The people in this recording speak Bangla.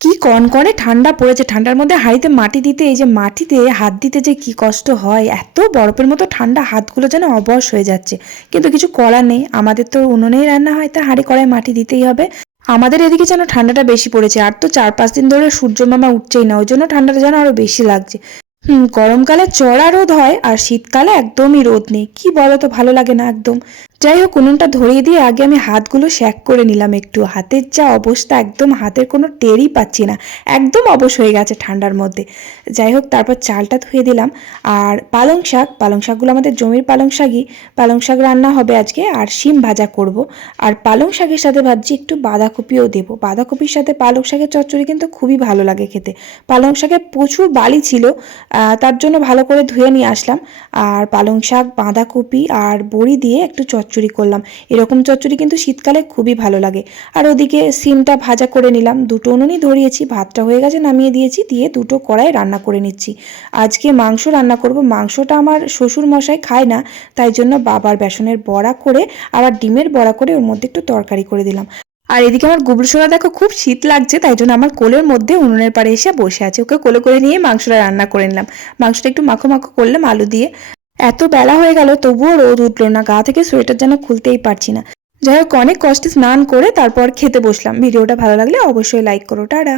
কি কনকনে ঠান্ডা পড়েছে? ঠান্ডার মধ্যে হাঁড়িতে মাটি দিতে, এই যে মাটিতে হাত দিতে যে কি কষ্ট হয়? এত বরফের মতো ঠান্ডা হাতগুলো যেন অবশ হয়ে যাচ্ছে। কিন্তু কিছু করার নেই। আমাদের তো উনুনেই রান্না হয়, তা হাঁড়ি কড়াই মাটি দিতেই হবে। আমাদের এদিকে যেন ঠান্ডাটা বেশি পড়েছে। আর তো চার পাঁচ দিন ধরে সূর্য মামা উঠছেই না, ওই জন্য ঠান্ডাটা যেন আরও বেশি লাগছে। হুম, গরমকালে চড়া রোদ হয় আর শীতকালে একদমই রোদ নেই। কি বলো তো ভালো লাগে না একদম। যাই হোক উনুনটা ধরিয়ে দিয়ে আগে আমি হাতগুলো শ্যাক করে নিলাম একটু। হাতের যা অবস্থা, একদম হাতের কোনো টেরই পাচ্ছি না। একদম অবশ হয়ে গেছে ঠান্ডার মধ্যে। যাই হোক তারপর চালটা ধুয়ে দিলাম। আর পালং শাক, পালং শাকগুলো আমাদের জমির পালং শাকই। পালং শাক রান্না হবে আজকে, আর শিম ভাজা করব। আর পালং শাকের সাথে ভাবছি একটু বাঁধাকপিও দেবো। বাঁধাকপির সাথে পালং শাকের চচ্চড়ি কিন্তু খুবই ভালো লাগে খেতে। পালং শাকে প্রচুর বালি ছিল তার জন্য ভালো করে ধুয়ে নিয়ে আসলাম। আর পালং শাক, বাঁধাকপি আর বড়ি দিয়ে একটু চচ্চড়ি করলাম। এরকম চচ্চড়ি কিন্তু শীতকালে খুবই ভালো লাগে। আর ওদিকে সিমটা ভাজা করে নিলাম। দুটো উনুনই ধরিয়েছি, ভাতটা হয়ে গেছে, নামিয়ে দিয়েছি, দিয়ে দুটো কড়াই রান্না করে নিচ্ছি। আজকে মাংস রান্না করব। মাংসটা আমার শ্বশুর মশাই খায় না, তাই জন্য বাবার বেসনের বড়া করে, আবার ডিমের বড়া করে ওর মধ্যে একটু তরকারি করে দিলাম। আর এদিকে আমার গুবলু সোনা দেখো খুব শীত লাগছে, তাই জন্য আমার কোলের মধ্যে উনুনের পাড়ে এসে বসে আছে। ওকে কোলে করে নিয়ে মাংসটা রান্না করে নিলাম। মাংসটা একটু মাখো মাখো করলাম, আলু দিয়ে। এত বেলা হয়ে গেল, তবুও রোদ উঠল না, গা থেকে সোয়েটার যেন খুলতেই পারছি না। যাই হোক, অনেক কষ্টে স্নান করে তারপর খেতে বসলাম। ভিডিওটা ভালো লাগলে অবশ্যই লাইক করো, টাটা।